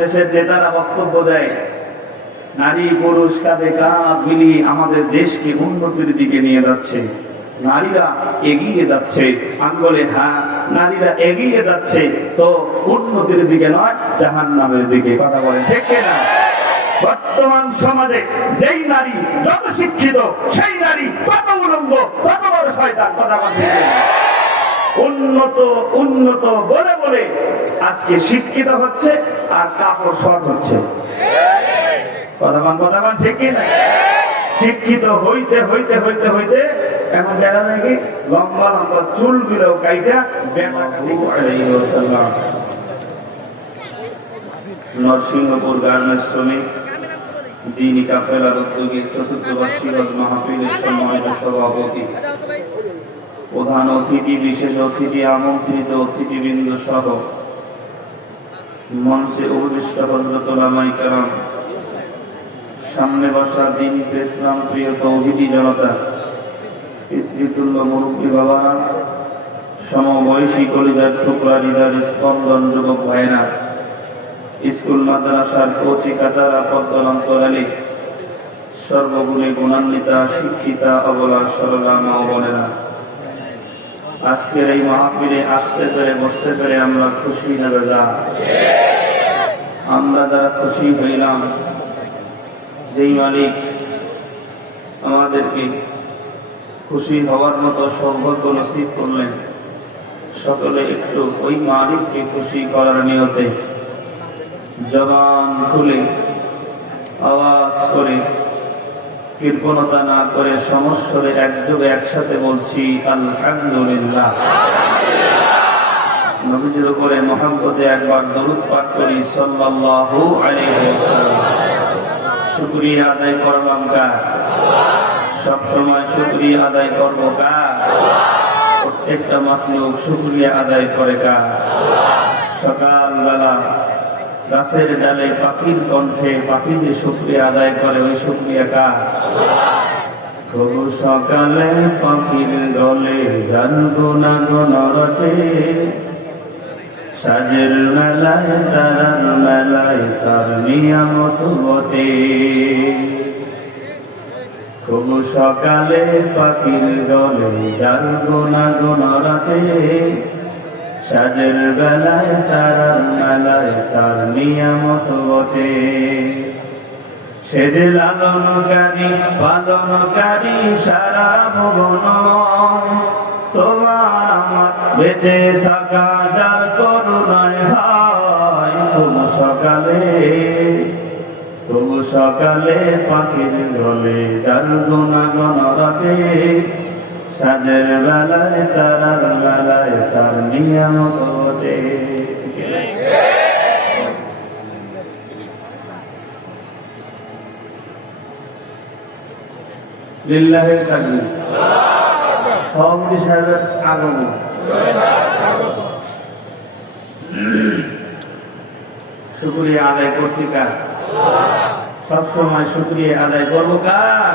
দেশের নেতারা বক্তব্য দেয়, নারী পুরুষ কাঁধে কাঁধ মিলিয়ে আমাদের দেশকে উন্নতির দিকে নিয়ে যাচ্ছে, নারীরা এগিয়ে যাচ্ছে। আমি বলি হ্যাঁ, নারীরা এগিয়ে যাচ্ছে, তো উন্নতির দিকে নয়, জাহান্নামের দিকে। কথা বলেন ঠিক কিনা? বর্তমান সমাজে যেই নারী যত শিক্ষিত, সেই নারী তত উলঙ্গ, তত বড় শয়তান। কথা বলেন উন্নত উন্নত বলে বলে আজকে শিক্ষিত হচ্ছে আর কাপড় শর্ট হচ্ছে। কথা বলেন ঠিক কিনা? শিক্ষিত হইতে হইতে হইতে হইতে এখন দেখা যায় কি লম্বা লম্বা চুল গুলো কাইটা নরসিংহপুর গার্মেন্টস শ্রমিক দিনী কাফেলার উদ্যোগে চতুর্থ বার্ষিক মাহফিলের সম্মানিত সভাপতি, প্রধান অতিথি, বিশেষ অতিথি, আমন্ত্রিত অতিথিবৃন্দ সহ মঞ্চে উপবিষ্ট হযরত উলামায়ে কেরাম, সামনে বসা দ্বীনি ইসলাম প্রিয় তৌহিদি জনতা, পিতৃতুল্য মুরব্বী বাবারা, সমবয়সী কলিজার টুকরা হৃদয়ের স্পন্দন যুবক ভাইরা, স্কুল মাদ্রাসার কচি কাচারা পদ্মন্তরালী, সর্বগুণে গুণান্বিতা শিক্ষিতা অবলা সরলা মা ও বোনেরা, আজকের এই মাহফিলে আসতে পেরে বসতে পেরে আমরা খুশি না বেজা? আমরা যারা খুশি হইলাম, যেই মালিক আমাদেরকে খুশি হওয়ার মতো সৌভাগ্য নসিব করলেন, সকলে একটু ওই মালিককে খুশি করার নিয়তে জবান খুলে আওয়াজ করে, কৃপণতা না করে সমস্বরে একযোগে একসাথে বলছি আলহামদুলিল্লাহ। নবীজির উপরে মহব্বতে একবার দরুদ পাঠ করি সাল্লাল্লাহু আলাইহি ওয়াসাল্লাম। শুকরিয়া আদায় করলাম কার? সব সময় শুকরিয়া আদায় করব কার? প্রত্যেকটা মাখলুক শুকরিয়া আদায় করে কার? সকালবেলা গাছের ডালে পাখির কণ্ঠে পাখি যে শুকরিয়া আদায় করে, ওই শুকরিয়া কার? খুব সকালে পাখির গলে জানবো না গণরটে, সাজের মেলায় তারার মেলায় তার নিয়ামত বটে। খুব সকালে পাখির গলে জানবো না গণরটে, সাজের বেলায় তারার মেলায় তার নিয়ামত বটে। সে যে লালনকারী পালনকারী সারা ভুবন, তোমার আমার বেঁচে থাকা যার করুণায় হয়। তবু সকালে পাখির গলে যার গুণাগুণ রাতে, সাজের বেলায় তারার বেলায় তার নিয়ামত বটে। লিল্লাহির তাকবীর। সভাপতি সাহেবের আগমন, শুকরিয়া আদায় করছি কার? সবসময় শুকরিয়া আদায় করবো কার?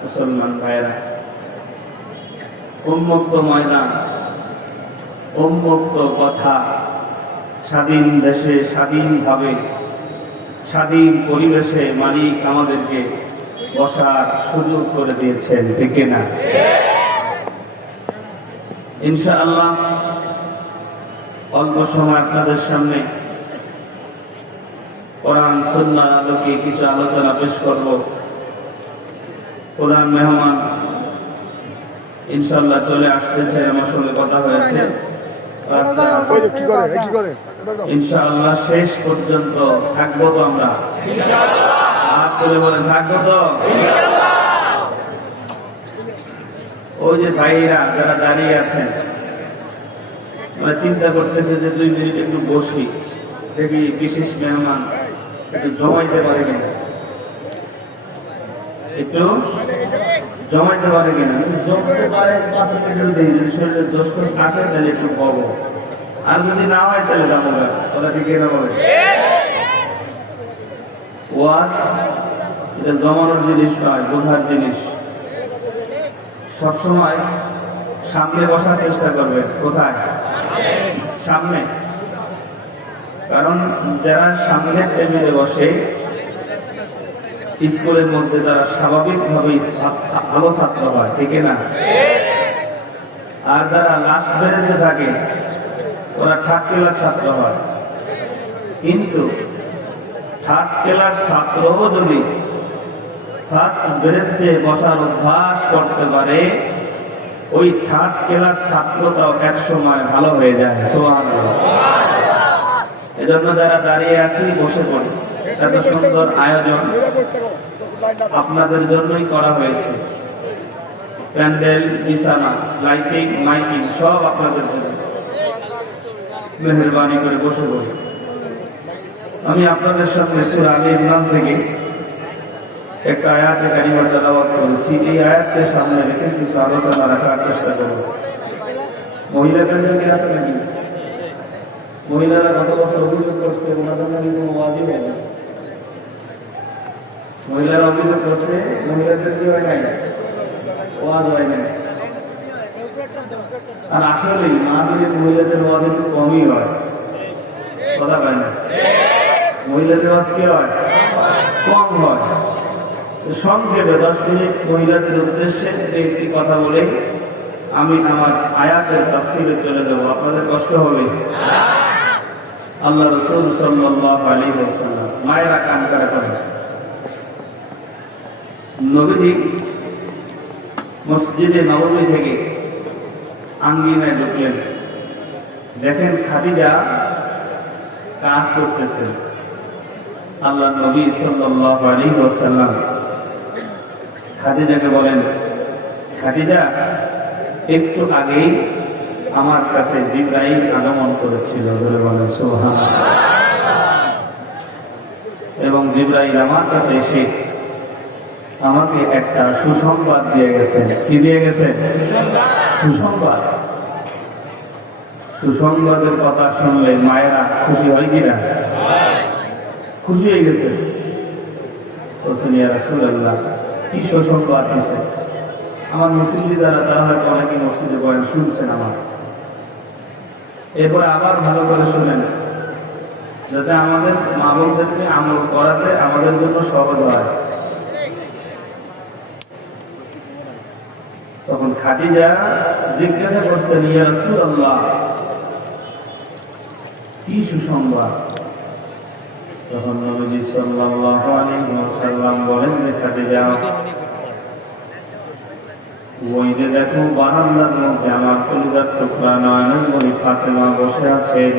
মুসলমান ভাইরা, উন্মুক্ত ময়দান, উন্মুক্ত কথা, স্বাধীন দেশে স্বাধীনভাবে স্বাধীন পরিবেশে মালিক আমাদেরকে বসার সুযোগ করে দিয়েছেন, ঠিক না? ইনশাআল্লাহ অল্প সময় আপনাদের সামনে কোরআন সুন্নাহর আলোকে কিছু আলোচনা পেশ করব। প্রধান মেহমান ইনশাআল্লাহ চলে আসতেছে, আমার সঙ্গে কথা হয়েছে। ইনশাআল্লাহ শেষ পর্যন্ত থাকবো তো আমরা? হাত তুলে বলেন থাকবো তো? ওই যে ভাইরা যারা দাঁড়িয়ে আছেন, আমরা চিন্তা করতেছে যে 2 মিনিট একটু বসি, দেখি বিশেষ মেহমান একটু জমাইতে পারে কিনা, একটু জমাইতে পারে কিনা। জমতে পারে শরীরের দোষ আসে তাহলে একটু পাবো, আর যদি না হয় তাহলে যাবো না। ওরা ঠিক না বলে? ওয়াজ এটা জমানোর জিনিস নয়, বোঝার জিনিস। সবসময় সামনে বসার চেষ্টা করবে। কোথায়? সামনে। কারণ যারা সামনে টেবিলে বসে স্কুলের মধ্যে তারা স্বাভাবিকভাবে ভালো ছাত্র হয়, ঠিক না? আর যারা লাস্ট বেঞ্চে থাকে ওরা থার্ড ক্লাস ছাত্র হয়। কিন্তু থার্ড ক্লাস ছাত্রও যদি ফার্স্ট বেঞ্চে বসার অভ্যাস করতে পারে, ওই থার্ড ক্লাস ছাত্রটাও এক সময় ভালো হয়ে যায়। সুবহানাল্লাহ। এজন্য যারা দাঁড়িয়ে আছি বসে পড়ি। এত সুন্দর আয়োজন আপনাদের জন্যই করা হয়েছে। প্যান্ডেল, বিছানা, লাইটিং, মাইকিং সব আপনাদের জন্য। মেহেরবানি করে বসে পড়ি। আমি আপনাদের সামনে সূরা আলে ইমরান থেকে একটা আয়াতে কারিমা তেলাওয়াত করেছি। এই আয়াতের সামনে রেখে কিছু আলোচনা রাখার চেষ্টা করব। মহিলাদের জন্য আছে নাকি? মহিলারা গত বছর অভিযোগ করছে ওনাদের নাকি কোনো ওয়াজিব হয় না। মহিলারা অভিযোগ করছে মহিলাদের কি হয় নাই, ওয়াজ হয় নাই। আর আসলেই মাহফিলে মহিলাদের ওয়াজ একটু কমই হয়, কথা হয় না। মহিলাদের ওয়াজ কি হয়? কম হয়। সংক্ষেপে 10 মিনিট মহিলাদের উদ্দেশ্যে একটি কথা বলে আমি আমার আয়াতের তাফসীরে চলে যাব। আপনাদের কষ্ট হবে? আল্লাহ রাসূল সাল্লাল্লাহু আলাইহি ওয়াসাল্লাম, মায়েরা কান করে করেন, নবীজি মসজিদে নববী থেকে আঙ্গিনায় ঢুকলেন। দেখেন খাদিজা কাজ করতেছেন। আল্লাহ নবী সাল্লাল্লাহু আলাইহি ওয়াসাল্লাম খাদিজাকে বলেন, খাদিজা, একটু আগেই আমার কাছে জিবরাইল আগমন করেছিল। বলে বলেন সুবহানাল্লাহ। এবং জিবরাইল আমার কাছে এসে আমাকে একটা সুসংবাদ দিয়ে গেছেন। কি দিয়ে গেছেন? সুসংবাদ। সুসংবাদের কথা শুনলে মায়েরা খুশি হয় কিনা? খুশি হয়ে গেছে। বলছেন, ইয়া রাসূলুল্লাহ, কি সুসংবাদ দিছে? আমার মুসলিম যারা তারা হয়তো অনেকে মসজিদে বয়ান শুনছেন আমার। এরপরে আবার ভালো করে শুনেন, যাতে আমাদের মা বোনদেরকে আমল করাতে আমাদের জন্য সহজ হয়। তখন খাদিজা জিজ্ঞাসা করছেন, ইয়া রাসূলুল্লাহ, কি সুসংবাদ? তখন নবীজি সাল্লাল্লাহু আলাইহি ওয়াসাল্লাম বলেন, খাদিজা, ওই যে দেখো বারান্দার মধ্যে আমার কলিজার টুকরা নয়নের মণি ফাতেমা বসে আছেন।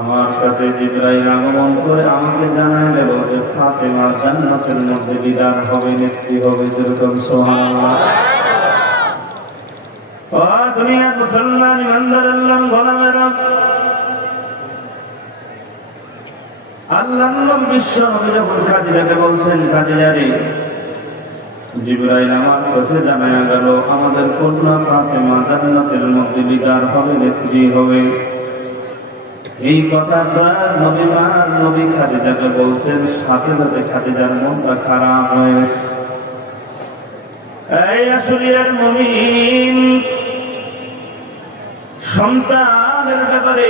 আমার কাছে জিবরাইল আগমন করে আমাকে জানাই দিল যে ফাতেমা জান্নাতের মধ্যে দিদার হবে, নেত্রী হবে। যেরকম সুবহানাল্লাহ। ও দুনিয়ার মুসলমান ইমানদার আল্লাহর গোলামেরা, আল্লাহর নবী বিশ্ব নবী যখন খাদিজাকে বলছেন, খাদিজা রে, জিবরাইল আমার কাছে জানায়া গেল আমাদের কন্যা ফাতেমা জান্নাতের মধ্যে দিদার হবে, নেত্রী হবে। এই কথাটা নবী খাদিজাকে বলছেন, সাথে সাথে খাদিজার মনটা খারাপ হয়েছে। এই আসলিয়ার মুমিন, সন্তানের ব্যাপারে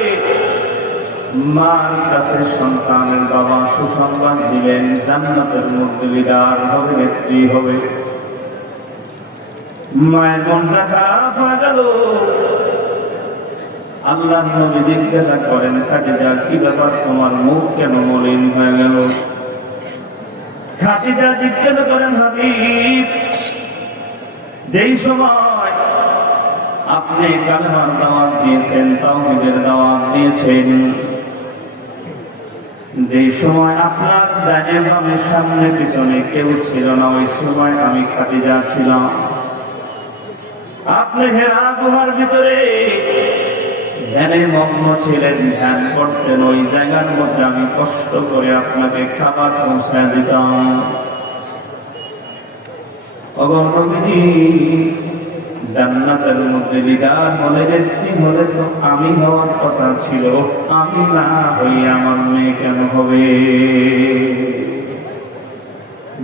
মার কাছে সন্তানের বাবা সুসংবাদ দিলেন, জান্নাতের মধ্যে দিদার হবে, নেত্রী হবে। মায়ের মনটা খারাপ হয়ে গেল। আল্লাহ নবী জিজ্ঞাসা করেন, খাদিজা, কি ব্যাপার, তোমার মুখ কেন মলিন হয়ে গেল? খাদিজা জিজ্ঞাসা করেন, হাবিব, যেই সময় আপনি কালেমার দাওয়াত দিয়েছেন, তাওহীদের দাওয়াত দিয়েছেন, যেই সময় আপনার ডানে বামে সামনে পিছনে কেউ ছিল না, ওই সময় আমি খাদিজা ছিলাম। আপনি হেরা গুহার ভিতরে ধ্যানে মগ্ন ছিলেন, ধ্যান করতেন। ওই জায়গার মধ্যে আমি কষ্ট করে আপনাকে খাবার পৌঁছায় দিতাম। নবীজি, জান্নাতের মধ্যে দিদার হলে, নেত্রী হলে তো আমি হওয়ার কথা ছিল, আমি না হই আমার মেয়ে কেন হবে?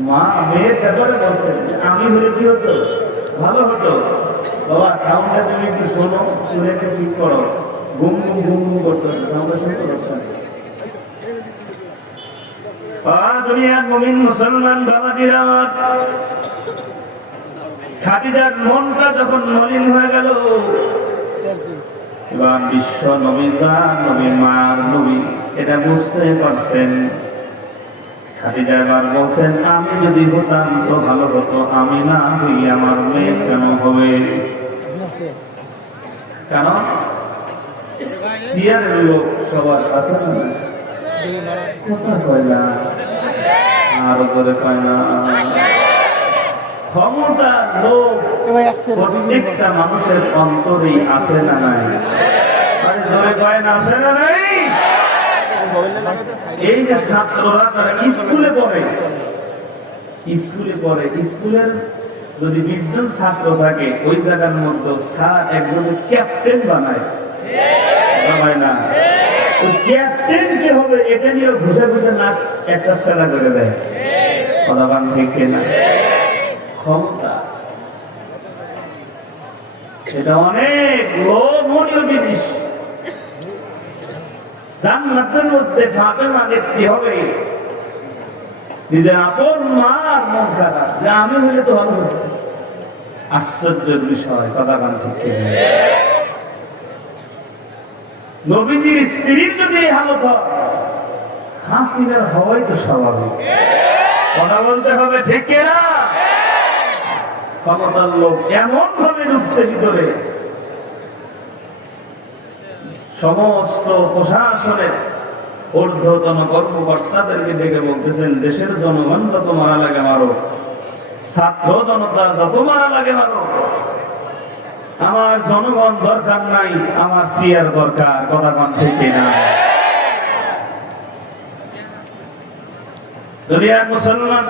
মা মেয়ে ব্যাপারে বলছেন, আমি হলে কি হতো? ভালো হতো। বাবা, সাউন্ডটা তুমি একটু শোনো, শুনে একটু ঠিক করো। গুম গুম গুম গুম করতেছে, আমাদের শুনতে পাচ্ছেন? দুনিয়ার মুমিন মুসলমান বাবাজিরা আমার, খাদিজার মনটা যখন মলিন হয়ে গেল, এবার বিশ্ব নবীরা নবী মার নবী এটা বুঝতে পারছেন। খাদিজা এবার বলছেন, আমি যদি হতাম তো ভালো হতো, আমি না হই আমার মেয়ে কেন হবে? কেন? সিয়ারের লোক সবার আছে না, কথা কয় না, আরো জোরে কয় না। ক্ষমতা লোক প্রত্যেকটা মানুষের অন্তরেই আছে না নাই? আরে জোরে কয় না, আছে না নাই? এই যে ছাত্ররা তারা স্কুলে পড়ে, স্কুলের যদি 20 জন ছাত্র থাকে, ওই জায়গার মধ্যে স্যার একজনের ক্যাপ্টেন বানায় না? ওই ক্যাপ্টেন কে হবে এটা নিয়ে ঘুষে ঘুষে নাক একটা সেরা করে দেয়। কথা বান ঠিক না? ক্ষমতা এটা অনেক লোভনীয় জিনিস। জান্নাতের মধ্যে ফাতেমা দেখতে হবে নিজের আপন মার মন খারাপ, যে আমি হইলে তো ভালো হতো। আশ্চর্যের বিষয়, কথা গান ঠিক না? নবীজির স্ত্রীর যদি এই হালত হয়, হাসিনার হওয়াই তো স্বাভাবিক। কথা বলতে হবে ঠিক না? ক্ষমতার লোক এমন ভাবে ঢুকছে ভিতরে, সমস্ত প্রশাসনের ঊর্ধ্বতন কর্মকর্তাদেরকে ডেকে বলতেছেন, দেশের জনগণ যত মারা লাগে মারো, ছাত্র জনতা যত মারা লাগে মারো, আমার জনগণ দরকার নাই, আমার সিয়ার দরকার। কথা বল ঠিক না? দুনিয়ার মুসলমান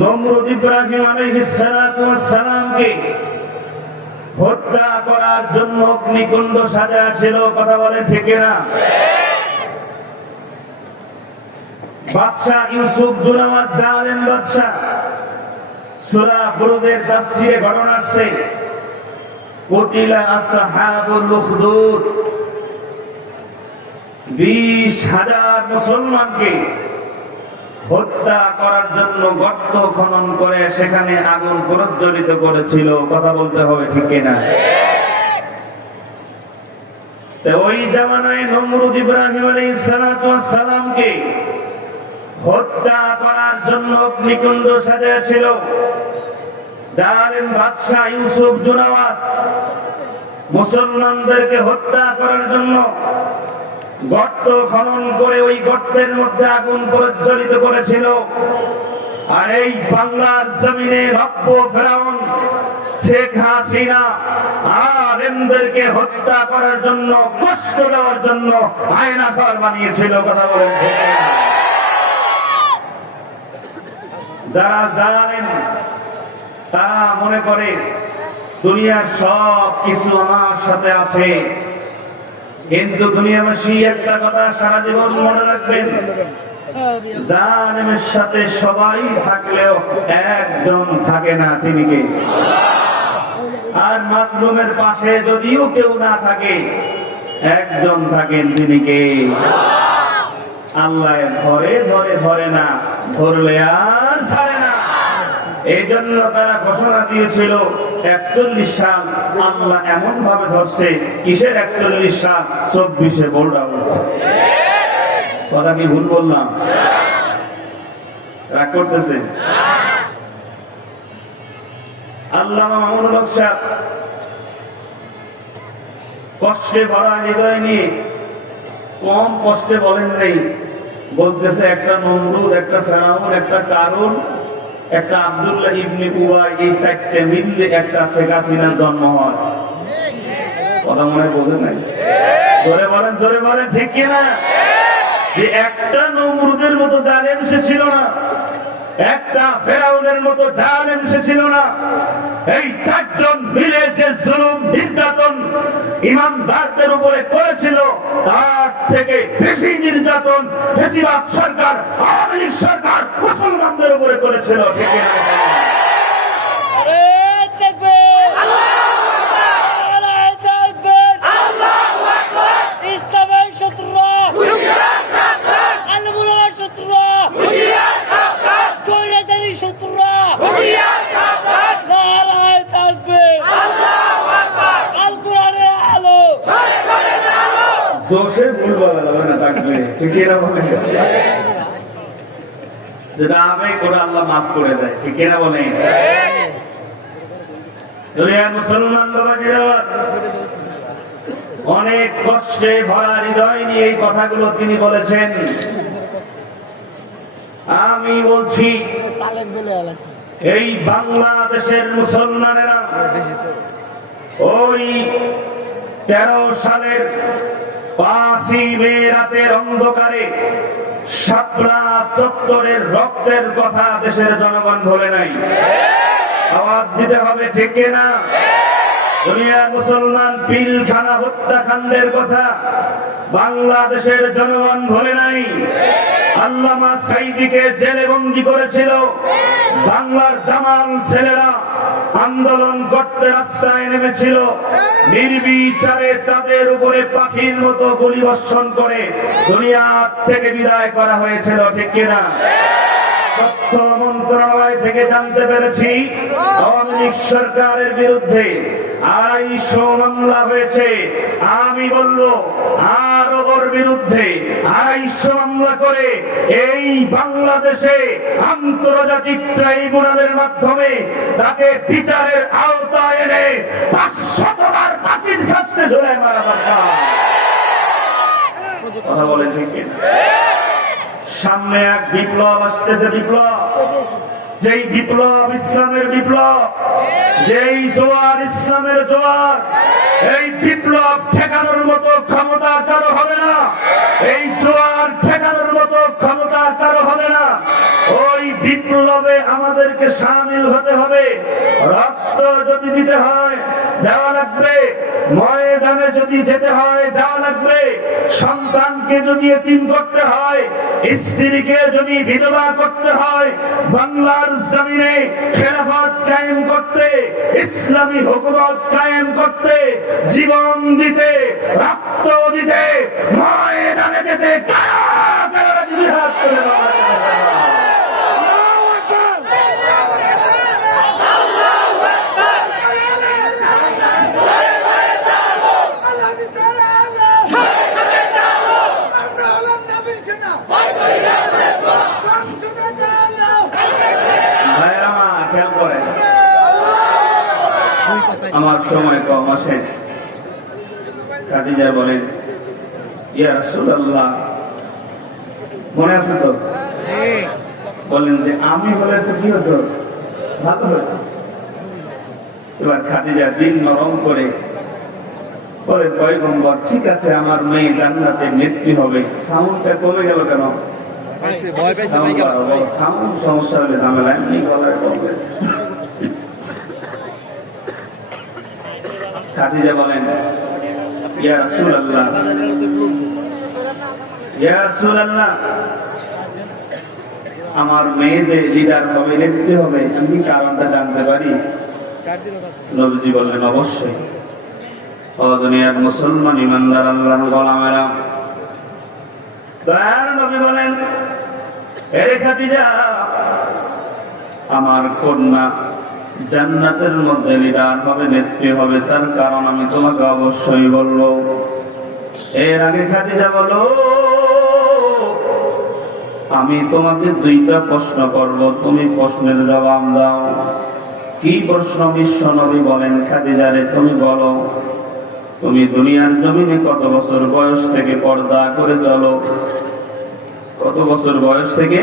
নমরুদ ইব্রাহিম আলাইহিস সালাতু ওয়াস সালামকে হত্যা করার জন্য অগ্নিকুণ্ড সাজা ছিল। কথা বলে ঠিক না? বাদশা ইউসুফ জুনাওয়াত জালেম বাদশা, সূরা বুরুজের তাফসীরে ঘটনা আসছে, কুতিলা আসহাবুল উখদুদ, 20,000 মুসলমানকে হত্যা করার জন্য গর্ত খনন করে সেখানে আগুন প্রজ্বলিত করেছিল। কথা বলতে হবে ঠিক না? ওই জামানায় নমরুদ ইব্রাহিম আলাইহিস সালাতু ওয়াস সালামকে হত্যা করার জন্য অগ্নিকুণ্ড সাজিয়েছিল। জালেম বাদশা ইউসুফ জুনাওয়াত মুসলমানদেরকে হত্যা করার জন্য গর্ত খনন করে ওই গর্তের মধ্যে আগুন প্রজ্বলিত করেছিল। আর এই বাংলার জমিনে নব্য ফেরাউন শেখ হাসিনা আলেমদেরকে হত্যা করার জন্য, কষ্ট দেওয়ার জন্য আয়নাঘর বানিয়েছিল। কথা বলেন ঠিক না? যারা জানেন তারা মনে করে দুনিয়ার সব কিছু আমার সাথে আছে, কিন্তু দুনিয়াবাসী একটা কথা সারা জীবন মনে রাখবেন, জালেমের সাথে সবাই থাকলেও একজন থাকে না, তিনি কে? আর মাজলুমের পাশে যদিও কেউ না থাকে, একজন থাকেন, তিনি কে? আল্লাহ ধরে ধরে ধরে না, ধরলে আর ছাড়ে না। এই জন্য তারা ঘোষণা দিয়েছিল 41 সাল আল্লাহ এমন ভাবে ধরছে। কিসের 41 সাল? 24-এ বোল্ড আউট। কথা কি ভুল বললাম? রাগ করতেছে? আল্লামা মামুনুল হক সাহেব কষ্টে ভরা হৃদয় নিয়ে কম কষ্টে বলেন নেই, বলতেছে একটা নমরুদ, একটা ফেরাউন, একটা কারুন, একটা আব্দুল্লাহ ইবনে উবাই, এই 4টে মিললে একটা শেখ হাসিনার জন্ম হয়। কথা মনে বোঝেন নাই? জোরে বলেন, জোরে বলেন ঠিক কিনা? যে একটা নমরুদের মতো জালেম সে ছিল না, একটা ফেরাউনের মতো জালেম সে ছিল না। এই 4 জন মিলে যে জুলুম নির্যাতন ইমানদারদের উপরে করেছিল, তার থেকে বেশি নির্যাতন ফ্যাসিবাদ সরকার, আওয়ামী লীগ সরকার মুসলমানদের উপরে করেছিল। ঠিক না? দোষে ভুল বলা যাবে না থাকলে, ঠিক এরা বলে যেটা আবেগ করে আল্লাহ মাফ করে দেয়, ঠিক এরা বলে। দুনিয়ার মুসলমান অনেক কষ্টে ভরা হৃদয় নিয়ে এই কথাগুলো তিনি বলেছেন। আমি বলছি এই বাংলাদেশের মুসলমানেরা ওই 13 সালের 5ই মে রাতের অন্ধকারে শাপলা চত্বরের রক্তের কথা দেশের জনগণ ভোলে নাই। আওয়াজ দিতে হবে, ঠিক কিনা? দুনিয়ার মুসলমান পিলখানা হত্যাকাণ্ডের কথা বাংলাদেশের জনগণ ভোলে নাই। আল্লামা সাঈদীকে জেলে বন্দী করেছিল। বাংলার দামাল ছেলেরা আন্দোলন করতে রাস্তায় নেমেছিল। নির্বিচারে তাদের উপরে পাখির মতো গুলিবর্ষণ করে দুনিয়া থেকে বিদায় করা হয়েছিল, ঠিক কিনা? তথ্য মন্ত্রণালয় থেকে জানতে পেরেছি আওয়ামী লীগ সরকারের বিরুদ্ধে 250 মামলা হয়েছে। আমি বলবো আরো ওর বিরুদ্ধে 250 মামলা করে এই বাংলাদেশে আন্তর্জাতিক ট্রাইব্যুনালের মাধ্যমে তাকে বিচারের আওতায় এনে 500 বার ফাঁসির কাস্টে ঝুলায় মারা দরকার। কথা বলে, ঠিক কিনা? সামনে এক বিপ্লব আসতেছে, বিপ্লব, যেই বিপ্লব ইসলামের বিপ্লব, যেই জোয়ার ইসলামের জোয়ার। এই বিপ্লব ঠেকানোর মতো ক্ষমতা কারো হবে না, এই জোয়ার ঠেকানোর মতো ক্ষমতা কারো হবে না। ওই বিপ্লবে আমাদেরকে শামিল হতে হবে। রক্ত যদি দিতে হয় দেওয়া লাগবে, ময়দানে যদি যেতে হয় যাওয়া লাগবে, সন্তানকে যদি এতিম করতে হয়, স্ত্রীকে যদি বিধবা করতে হয়, বাংলার জমিনে খেলাফত কায়েম করতে, ইসলামী হুকুমত কায়েম করতে, জীবন দিতে, রক্ত দিতে, ময়দানে যেতে কারা কারা জিহাদ করে আমার সময় কম আসে। খাদিজা বলেন, ইয়া রাসূলুল্লাহ, মনে আছে তো? বলেন যে আমি হলে তো কি হতো, ভালো হতো। এবার খাদিজা দিন নরম করে বলে, পয়গম্বর ঠিক আছে, আমার মেয়ে জান্নাতে মৃত্যু হবে। সাউন্ডটা কমে গেল কেন? সাউন্ড সমস্যা হলে ঝামেলা এমনি গলায় কমবে। খাদিজা বলেন, ইয়া রাসূলুল্লাহ, ইয়া রাসূলুল্লাহ, আমার মেয়ে যে লিডার হবে, নেত্রী হবে, আমি কারণটা জানতে পারি? নবীজি বললেন, অবশ্যই। ও দুনিয়ার মুসলমান ইমানদার আল্লাহর গোলামেরা, দয়ার নবী বলেন, হে খাদিজা, আমার কন্যা জান্নাতের মধ্যে লিডার হবে, নেত্রী হবে, তার কারণ আমি তোমাকে অবশ্যই বলবো। এর আগে খাদিজা বলো, আমি তোমাকে 2টা প্রশ্ন করব, তুমি প্রশ্নের জবাব দাও। কি প্রশ্ন? বিশ্ব নবী বলেন, খাদিজা রে, তুমি বলো, তুমি দুনিয়ার জমিনে কত বছর বয়স থেকে পর্দা করে চলো? কত বছর বয়স থেকে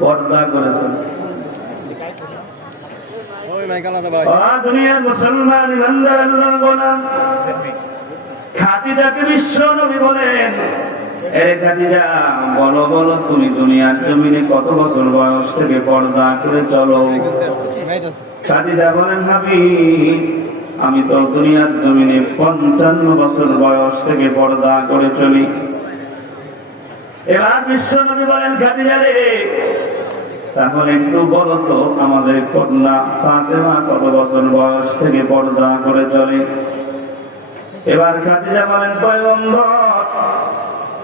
পর্দা করে চলো? দুনিয়ার মুসলমান ইমানদার আল্লাহর গোলাম খাদিজাকে বিশ্ব নবী বলেন, এ খাদিজা, বলো বলো, তুমি দুনিয়ার জমিনে কত বছর বয়স থেকে পর্দা করে চলো? খাদিজা বলেন, হাবিব, আমি তো দুনিয়ার জমিনে 55 বছর বয়স থেকে পর্দা করে চলি। এবার বিশ্ব নবী বলেন, খাদিজা রে, তাহলে একটু বলো তো, আমাদের কন্যা ফাতেমা কত বছর বয়স থেকে পর্দা করে চলে? এবার খাদিজা বলেন, পয়গম্বর,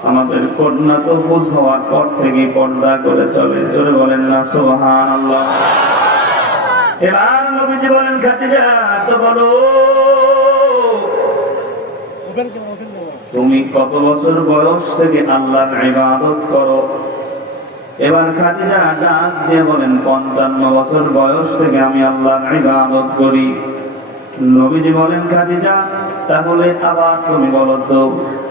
আমাদের কন্যা তো বুঝ হওয়ার পর থেকে পর্দা করে চলে। জোরে বলেন না সুবহানাল্লাহ। এবার নবীজি বলেন, খাদিজা, তো বলো তুমি কত বছর বয়স থেকে আল্লাহর ইবাদত করো? এবার খাদিজা ডাক দিয়ে বলেন 55 বছর বয়স থেকে আমি আল্লাহর ইবাদত করি। নবীজি বলেন খাদিজা তাহলে আবার তুমি বলো তো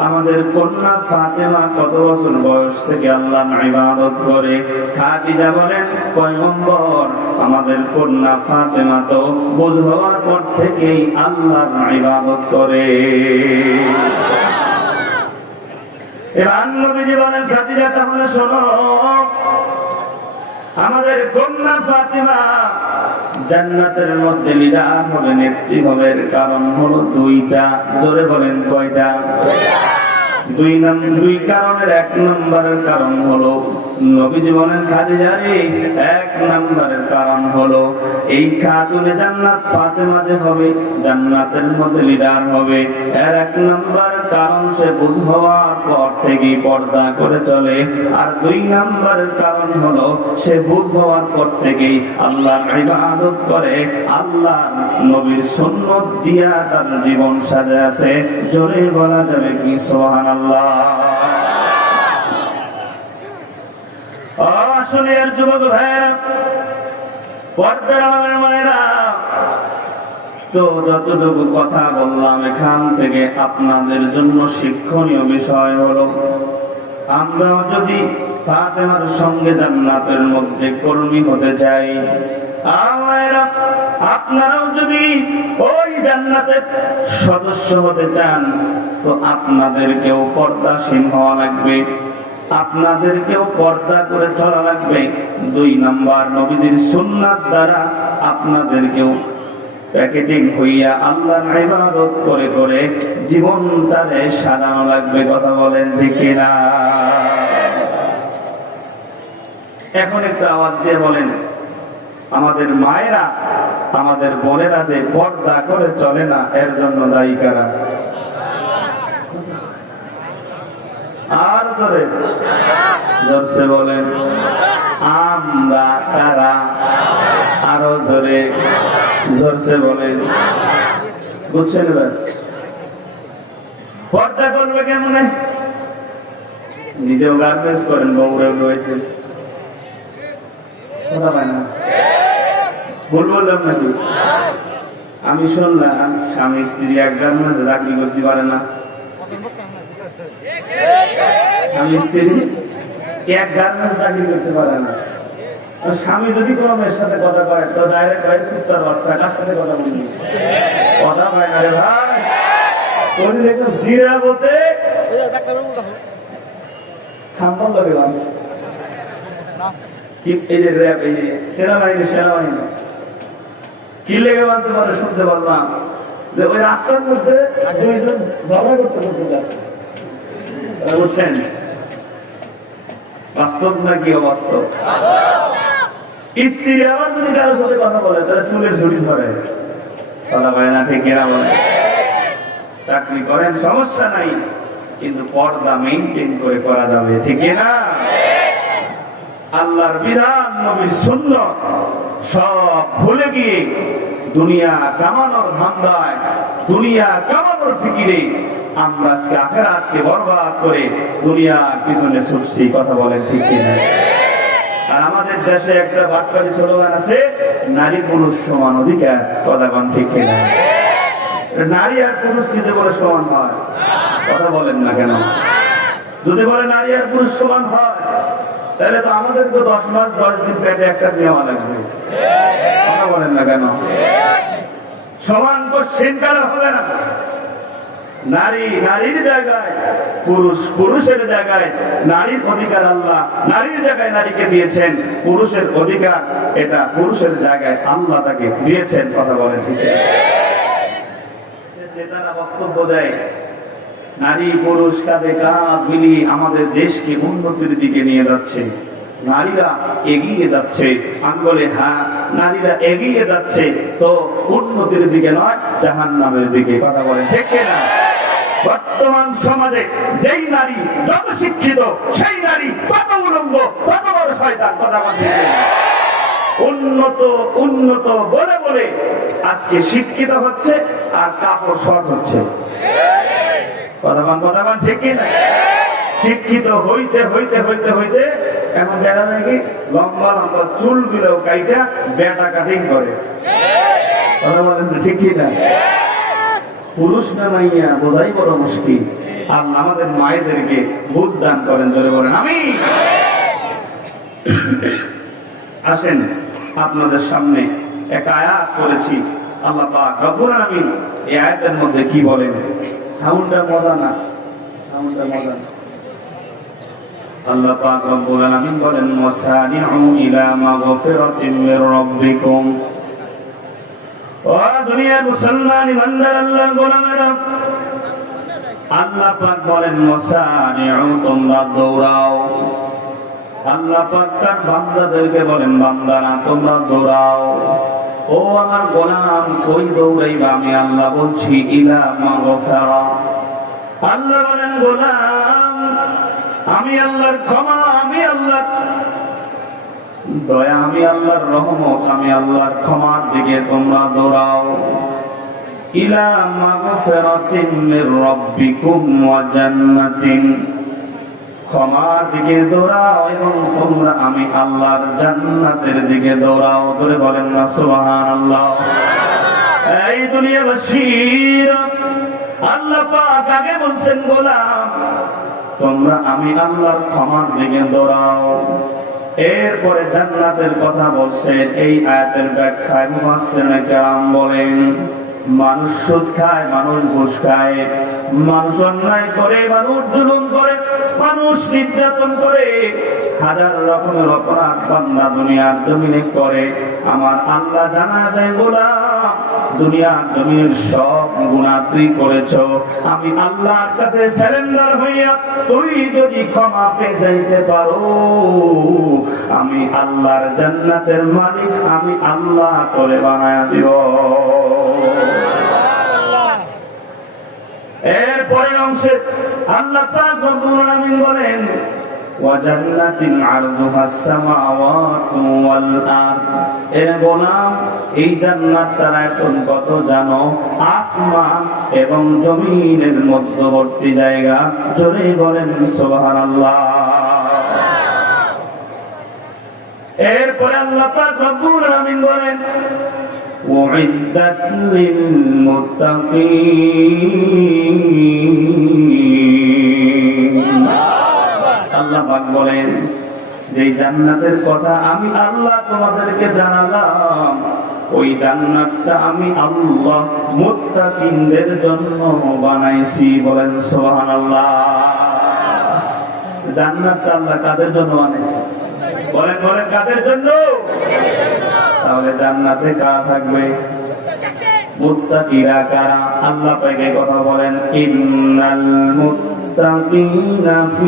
আমাদের কন্যা ফাতেমা কত বছর বয়স থেকে আল্লাহর ইবাদত করে? খাদিজা বলেন পয়গম্বর আমাদের কন্যা ফাতেমা তো বুঝ হওয়ার পর থেকেই আল্লাহর ইবাদত করে। এবার নবীজি বলেন খাদিজা তাহলে শোনো আমাদের কন্যা ফাতেমা জান্নাতের মধ্যে লিডার হবে, নেত্রী হবে, কারণ হলো দুইটা। জোরে বলেন কয়টা? দুই কারণের এক নম্বরের কারণ হলো নবীজি বলেন খাদিজা রে 1 নম্বরের কারণ হলো এই খাতুনে জান্নাত ফাতেমা যে হবে জান্নাতের মধ্যে লিডার হবে, এর 1 নম্বর কারণ সে বুঝ হওয়ার পর থেকে পর্দা করে চলে। আর 2 নম্বরের কারণ হলো সে বুঝ হওয়ার পর থেকেই আল্লাহর ইবাদত করে, আল্লাহর নবীর সুন্নাত দিয়া তার জীবন সাজায় আছে। জোরে বলা যাবে কি সুবহানাল্লাহ। আসলে আর যুবক ভাইরা পর্দার আড়ালের মায়েরা তো যতটুকু কথা বললাম এখান থেকে আপনাদের জন্য শিক্ষণীয় বিষয় হলো আমরা যদি ফাতেমার সঙ্গে জান্নাতের মধ্যে কর্মী হতে চাই, আপনারাও যদি ওই জান্নাতের সদস্য হতে চান তো আপনাদেরকেও পর্দাশীল হওয়া লাগবে, আপনাদেরকেও পর্দা করে চলা লাগবে। 2 নম্বর নবীজির সুন্নাত দ্বারা আপনাদেরকেও প্যাকেটিং হইয়া আল্লাহর ইবাদত করে করে জীবনটারে সাজানো লাগবে। কথা বলেন ঠিক কিনা? এখন একটু আওয়াজ দিয়ে বলেন আমাদের মায়েরা আমাদের বোনেরা যে পর্দা করে চলে না এর জন্য দায়ী কারা? আর জোরে জোরসে বলেন আমরা কারা? আরো জোরে জোরসে বলেন। বুঝছেন? এবার পর্দা করবে কেমনে? নিজেও গার্মেন্টস করেন, বউরেও রয়েছে, কথা পায় না। ভুল বললাম নাকি? আমি শুনলাম স্বামী স্ত্রী এক গার্মেন্টসে চাকরি করতে পারে না, স্বামী স্ত্রী এক গার্মেন্টস চাকরি করতে পারে না। স্বামী যদি কোনো মেয়ের সাথে কথা কয় তো ডাইরেক্ট হয় কুত্তার বাচ্চা, কার সাথে কথা বলবি? কথা পায় না রে ভাই। ওই দেখো জিরা বলতে খাম্পাল লাগে বাঁচছে। এই যে র্যাব, এই যে সেনাবাহিনী কি লেগে বাঁচতে পারে শুনতে পারলাম যে ওই রাস্তার মধ্যে 2 জন ঝগড়া করতে যাচ্ছে। বুঝছেন বাস্তব নাকি অবাস্তব? স্ত্রী আবার যদি কারোর সাথে কথা বলে তাহলে চুলের ছুটি ধরে, কথা পায় না ঠিক কিনা বলে? চাকরি করেন সমস্যা নাই, কিন্তু পর্দা মেইনটেইন করে করা যাবে, ঠিক কিনা? আল্লাহর বিধান নবীর সুন্নাত সব ভুলে গিয়ে দুনিয়া কামানোর ধান্দায়, দুনিয়া কামানোর ফিকিরে আমরা আজকে আখিরাতকে বরবাদ করে দুনিয়ার পিছনে ছুটছি। কথা বলেন ঠিক কিনা? আর আমাদের দেশে একটা বাটপারি স্লোগান আছে নারী পুরুষ সমান অধিকার। কথা বলেন ঠিক কিনা? নারী আর পুরুষ কিছু বলে সমান হয়? কথা বলেন না কেন? যদি বলে নারী আর পুরুষ সমান হয় তাহলে তো আমাদেরকে 10 মাস 10 দিন পেটে একটা নেওয়া লাগবে। কথা বলেন না কেন? সমান কোশ্চেন করা হবে না। নারী নারীর জায়গায়, পুরুষ পুরুষের জায়গায়। নারীর অধিকার আল্লাহ নারীর জায়গায় নারীকে দিয়েছেন, পুরুষের অধিকার এটা পুরুষের জায়গায় আল্লাহ তাকে দিয়েছেন। কথা বলেন ঠিক? নেতারা বক্তব্য দেয় নারী পুরুষ কাঁধে কাঁধ মিলিয়ে আমাদের দেশকে উন্নতির দিকে নিয়ে যাচ্ছে, নারীরা এগিয়ে যাচ্ছে। আঙ্গলে হ্যাঁ, নারীরা এগিয়ে যাচ্ছে তো উন্নতির দিকে নয়, জাহান্নামের দিকে। কথা বলেন ঠিক কিনা? বর্তমান সমাজে যেই নারী যত শিক্ষিত সেই নারী তত উলঙ্গ, তত বড় শয়তান। কথা বলেন উন্নত উন্নত বলে বলে আজকে শিক্ষিত হচ্ছে আর কাপড় শর্ট হচ্ছে। কথা বান ঠিক কি না? শিক্ষিত হইতে হইতে হইতে হইতে এখন দেখা যায় কি লম্বা লম্বা চুল গুলো কাইটা বেটা কাটিং করে। কথা বলেন ঠিক কি না? পুরুষ না মাইয়া বোঝাই বড় মুশকিল। আল্লাহ আমাদের মায়েদেরকে বুঝ দান করেন, জোরে বলেন আমিন। আসেন আপনাদের সামনে একটা আয়াত করেছি, আল্লাহ পাক রব্বুল আলামিন এই আয়াতের মধ্যে কি বলেন? সাউন্ডটা মজা না, সাউন্ডটা মজা না। আল্লাহ পাক রব্বুল আলামিন বলেন ওয়াসানিউ ইলা মাগফিরাতিন মির রাব্বিকুম। ও দুনিয়ার মুসলমান ইমানদার আল্লাহর গোলামেরা, আল্লাহ পাক বলেন ওয়াসানিউ, তোমরা দৌড়াও। আল্লাহ পাক তার বান্দাদেরকে বলেন বান্দারা তোমরা দৌড়াও। ও আমার গোলাম কই দৌড়াইবা? আমি আল্লাহ বলছি ইলা মাগফিরা। আল্লাহ বলেন গোলাম আমি আল্লাহর ক্ষমা, আমি আল্লাহর দয়া, আমি আল্লাহর রহমত, আমি আল্লাহর ক্ষমার দিকে তোমরা দৌড়াও। ইলা মাগফিরাতিন মির রাব্বিকুম ওয়া জান্নাতিন, ক্ষমার দিকে দৌড়াও এবং তোমরা আমি আল্লাহর জান্নাতের দিকে দৌড়াও। ধরে বলেন না সুবহানাল্লাহ। এই দুনিয়াবাসীর আল্লাহ পাক আগে বলছেন গোলাম তোমরা আমি আল্লাহর ক্ষমার দিকে দৌড়াও, এরপরে জান্নাতের কথা বলছেন। এই আয়াতের ব্যাখ্যায় মুফাসসিরিনে কেরাম বলেন মানুষ সুদ খায়, মানুষ ঘুষ খায়, মানুষ অন্যায় করে, মানুষ জুলুম করে, মানুষ নির্যাতন করে, হাজার রকমের অপরাধ বান্দা দুনিয়ার জমিনে করে। আমার আল্লাহ জানা দেয় গোলাম দুনিয়ার জমিনের সব গুনাহ তুই করেছ, আমি আল্লাহর কাছে সারেন্ডার হইয়া তুই যদি ক্ষমা পেয়ে যাইতে পারো, আমি আল্লাহর জান্নাতের মালিক আমি আল্লাহ করে বানায়া দিব। এরপরে অংশে আল্লাহ পাক রব্বুল আলামিন বলেন ওয়া জান্নাতিন আরদুহাস সামাওয়াতু ওয়াল আরদ। এ গোলাম এই জান্নাতটার আয়তন কত জানো? আসমান এবং জমিনের মধ্যবর্তী জায়গা। জোরে বলেন সুবহানাল্লাহ। এরপরে আল্লাহ পাক রব্বুল আলামিন বলেন উইদ্দাত লিল মুত্তাকিন। আল্লাহ পাক বলেন যে জান্নাতের কথা আমি আল্লাহ তোমাদেরকে জানালাম, ওই জান্নাতটা আমি আল্লাহ মুত্তাকিনদের জন্য বানাইছি। বলেন সুবহানাল্লাহ। জান্নাতটা আল্লাহ কাদের জন্য বানাইছে? বলেন বলেন কাদের জন্য? তাহলে জান্নাতে কারা থাকবে? মুত্তাকিরা কারা? আল্লাহ পাক এই কথা বলেন ইন্নাল মুত্তাকিনা ফি